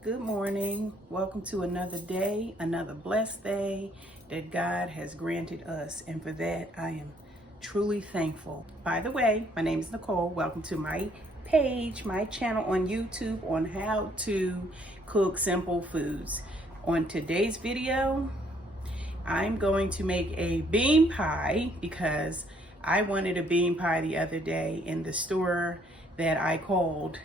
Good morning. Welcome to another day, another blessed day that God has granted us. And for that, I am truly thankful. By the way, my name is Nicole. Welcome to my page, my channel on YouTube on how to cook simple foods. On today's video, I'm going to make a bean pie because I wanted a bean pie the other day in the store that I called.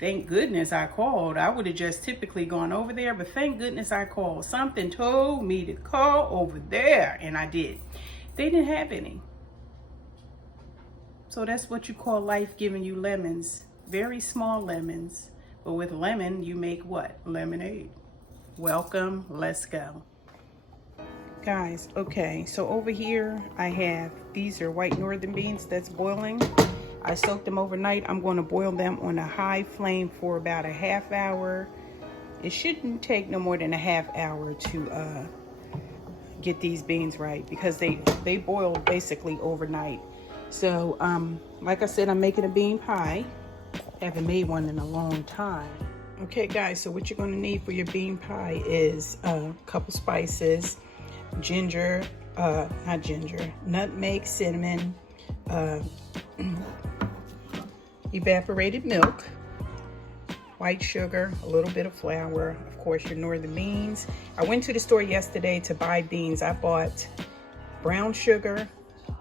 Thank goodness I called. I would have just typically gone over there, but thank goodness I called. Something told me to call over there, and I did. They didn't have any. So that's what you call life giving you lemons. Very small lemons. But with lemon, you make what? Lemonade. Welcome. Let's go. Guys, okay, so over here I have, these are white northern beans that's boiling. I soaked them overnight. I'm going to boil them on a high flame for about a half hour. It shouldn't take no more than a half hour to get these beans right because they boil basically overnight. So like I said, I'm making a bean pie. Haven't made one in a long time. Okay guys, so what you're going to need for your bean pie is a couple spices, ginger, not ginger, nutmeg, cinnamon, evaporated milk, white sugar, a little bit of flour, of course your northern beans. I went to the store yesterday to buy beans. I bought brown sugar,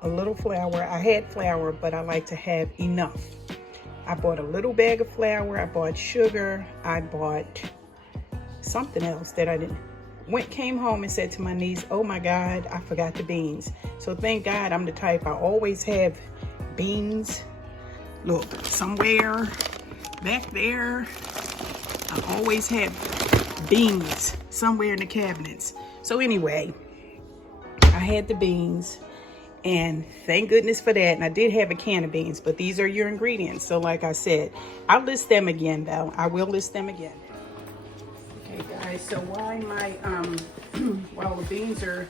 a little flour. I had flour, but I like to have enough. I bought a little bag of flour, I bought sugar, I bought something else that I didn't. Came home and said to my niece, oh my God, I forgot the beans. So thank God I'm the type, I always have beans. Look, somewhere back there, I always have beans somewhere in the cabinets. So anyway, I had the beans and thank goodness for that. And I did have a can of beans, but these are your ingredients. So like I said, I'll list them again though. I will list them again. Okay guys, so while while the beans are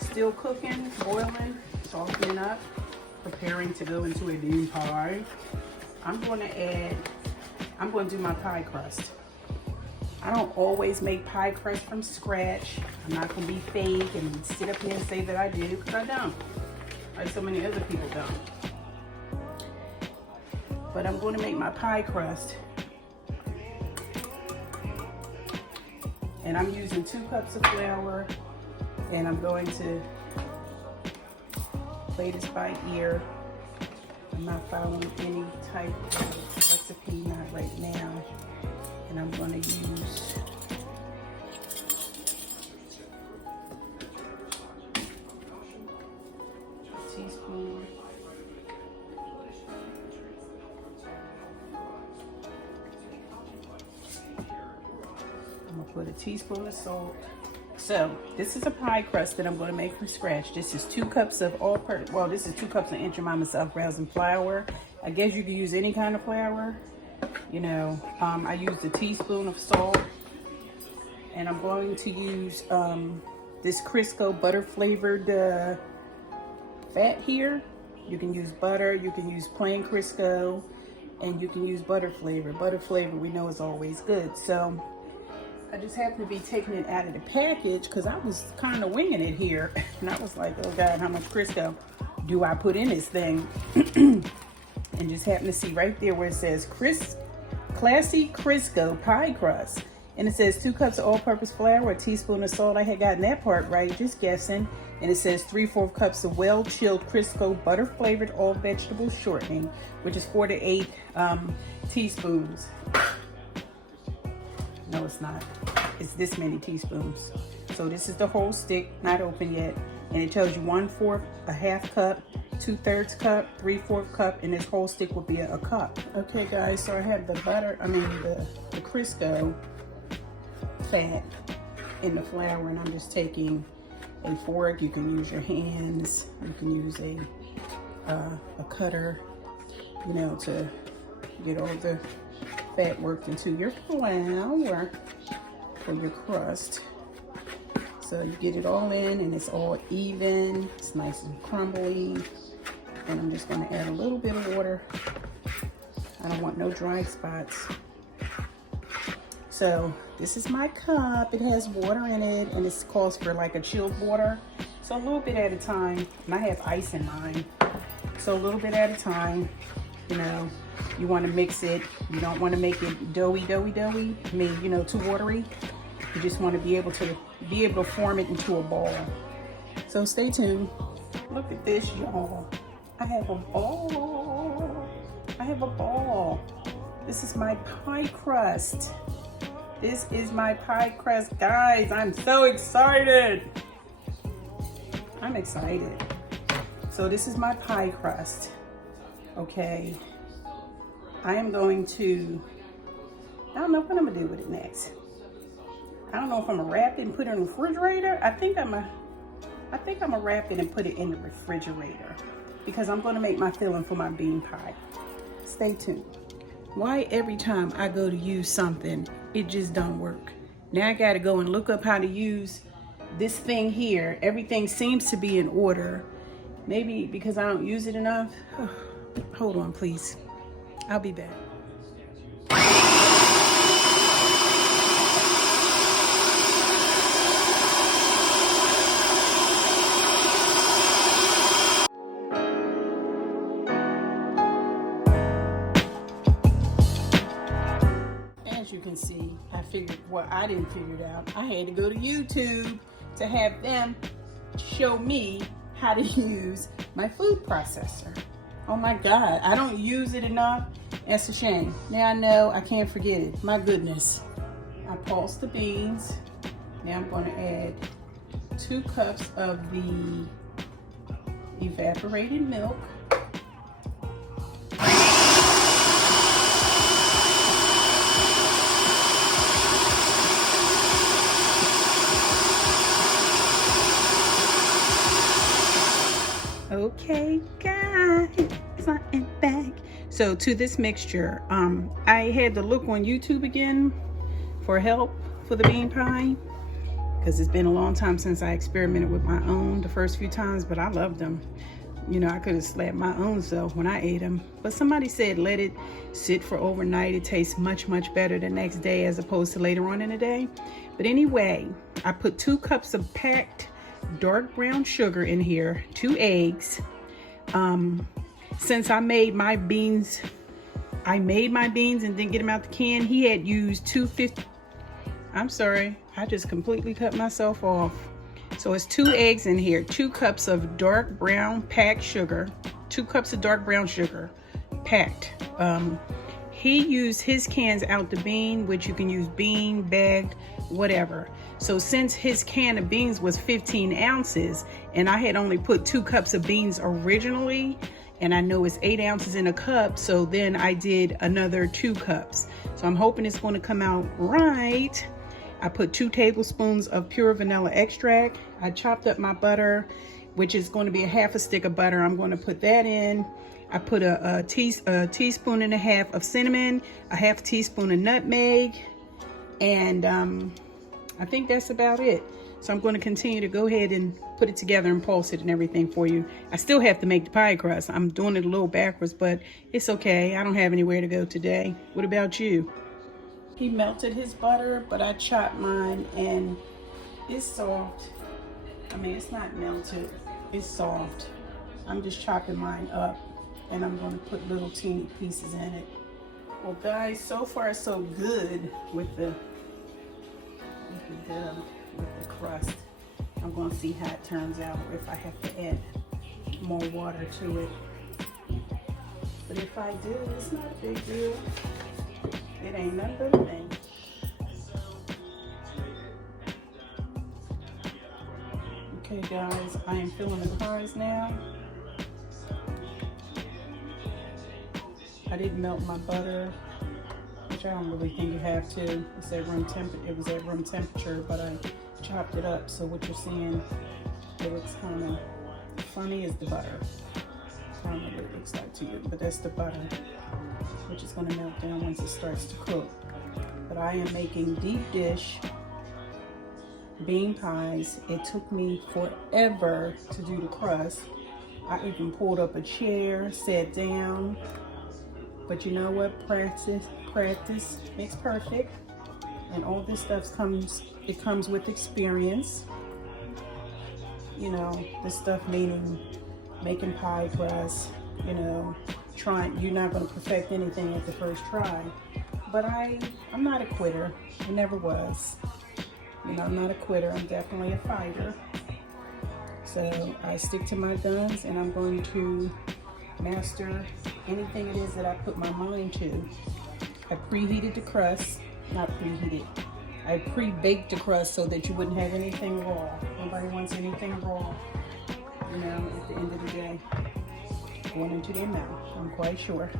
still cooking, boiling, softening up, preparing to go into a bean pie, I'm going to do my pie crust. I don't always make pie crust from scratch. I'm not going to be fake and sit up here and say that I do, because I don't. Like so many other people don't. But I'm going to make my pie crust. And I'm using 2 cups of flour, and I'm going to play this by ear. I'm not following any type of recipe, not right now. And I'm going to use a teaspoon. I'm going to put a teaspoon of salt. So this is a pie crust that I'm going to make from scratch. This is 2 cups of this is 2 cups of Aunt Jemima self-raising flour. I guess you can use any kind of flour. You know, I used a teaspoon of salt, and I'm going to use this Crisco butter flavored fat here. You can use butter, you can use plain Crisco, and you can use butter flavor. Butter flavor we know is always good. So I just happened to be taking it out of the package because I was kind of winging it here. And I was like, oh God, how much Crisco do I put in this thing? And just happened to see right there where it says Classy Crisco Pie Crust. And it says 2 cups of all-purpose flour, a teaspoon of salt. I had gotten that part right, just guessing. And it says 3/4 cups of well-chilled Crisco butter-flavored all-vegetable shortening, which is 4 to 8 teaspoons. No, it's not. It's this many teaspoons. So this is the whole stick, not open yet. And it tells you 1/4, a half cup, 2/3 cup, 3/4 cup, and this whole stick will be a cup. Okay guys, so I have the Crisco fat in the flour, and I'm just taking a fork. You can use your hands. You can use a cutter, you know, to get all the fat worked into your flour for your crust. So you get it all in and it's all even. It's nice and crumbly. And I'm just going to add a little bit of water. I don't want no dry spots. So this is my cup. It has water in it, and it calls for like a chilled water. So a little bit at a time, and I have ice in mine. So a little bit at a time, you know, you want to mix it. You don't want to make it doughy. I mean, you know, too watery. You just want to be able to form it into a ball. So stay tuned. Look at this, y'all. I have a ball. I have a ball. This is my pie crust. This is my pie crust, guys. I'm so excited. I'm excited. So this is my pie crust. Okay. I am going to, I don't know what I'm gonna do with it next. I don't know if I'm gonna wrap it and put it in the refrigerator. I think I'm gonna wrap it and put it in the refrigerator because I'm gonna make my filling for my bean pie. Stay tuned. Why every time I go to use something, it just don't work? Now I gotta go and look up how to use this thing here. Everything seems to be in order. Maybe because I don't use it enough. Hold on, please. I'll be back. As you can see, I figured, well, I didn't figure it out. I had to go to YouTube to have them show me how to use my food processor. Oh my God, I don't use it enough. That's a shame. Now I know I can't forget it. My goodness. I pulsed the beans. Now I'm gonna add 2 cups of the evaporated milk. Okay, guys, I'm back. So to this mixture, I had to look on YouTube again for help for the bean pie because it's been a long time since I experimented with my own the first few times, but I loved them. You know, I could have slapped my own self when I ate them, but somebody said let it sit for overnight. It tastes much better the next day as opposed to later on in the day. But anyway, I put 2 cups of packed dark brown sugar in here, 2 eggs. Since I made my beans and didn't get them out the can, he had used 250. I'm sorry, I just completely cut myself off. So it's 2 eggs in here, 2 cups of dark brown packed sugar, 2 cups of dark brown sugar packed. He used his cans out the bean, which you can use bean, bagged, whatever. So since his can of beans was 15 ounces and I had only put 2 cups of beans originally, and I know it's 8 ounces in a cup, so then I did another 2 cups. So I'm hoping it's going to come out right. I put 2 tablespoons of pure vanilla extract. I chopped up my butter, which is going to be a half a stick of butter. I'm going to put that in. I put a teaspoon and a half of cinnamon, a half teaspoon of nutmeg, and I think that's about it. So I'm going to continue to go ahead and put it together and pulse it and everything for you. I still have to make the pie crust. I'm doing it a little backwards, but it's okay. I don't have anywhere to go today. What about you? He melted his butter, but I chopped mine and it's soft. I mean, it's not melted, it's soft. I'm just chopping mine up and I'm going to put little teeny pieces in it. Well guys, so far so good with the crust. I'm going to see how it turns out, or if I have to add more water to it. But if I do, it's not a big deal. It ain't nothing but a thing. Okay guys, I am filling the pies now. I didn't melt my butter, which I don't really think you have to. It was at room temperature, but I chopped it up. So what you're seeing, it looks kind of funny is the butter. I don't know what it looks like to you, but that's the butter, which is going to melt down once it starts to cook. But I am making deep dish bean pies. It took me forever to do the crust. I even pulled up a chair, sat down. But you know what? Practice makes perfect. And all this stuff comes with experience. You know, this stuff meaning making pie crust, you know, you're not going to perfect anything at the first try. But I'm not a quitter. I never was. You know, I'm not a quitter. I'm definitely a fighter. So I stick to my guns, and I'm going to master anything it is that I put my mind to. I preheated the crust, not preheated. I pre-baked the crust so that you wouldn't have anything raw. Nobody wants anything raw, you know, at the end of the day, going into their mouth, I'm quite sure.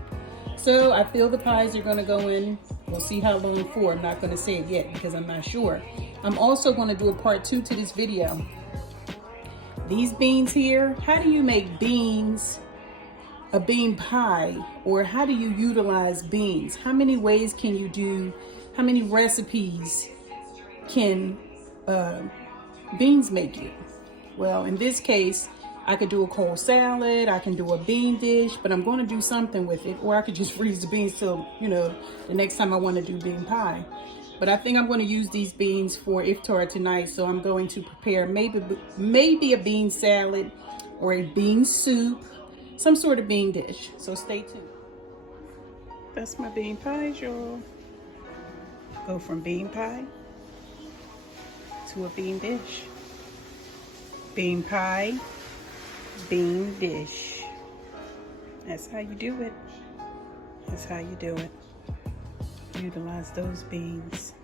So I feel the pies are gonna go in. We'll see how long for. I'm not gonna say it yet because I'm not sure. I'm also gonna do a part 2 to this video. These beans here, how do you make beans a bean pie, or how do you utilize beans? How many ways can you do, how many recipes can beans make you? Well, in this case, I could do a cold salad, I can do a bean dish, but I'm going to do something with it, or I could just freeze the beans till, you know, the next time I want to do bean pie. But I think I'm going to use these beans for iftar tonight, so I'm going to prepare maybe a bean salad or a bean soup, some sort of bean dish. So stay tuned. That's my bean pies, y'all. Go from bean pie to a bean dish. Bean pie, bean dish. That's how you do it. That's how you do it. Utilize those beans.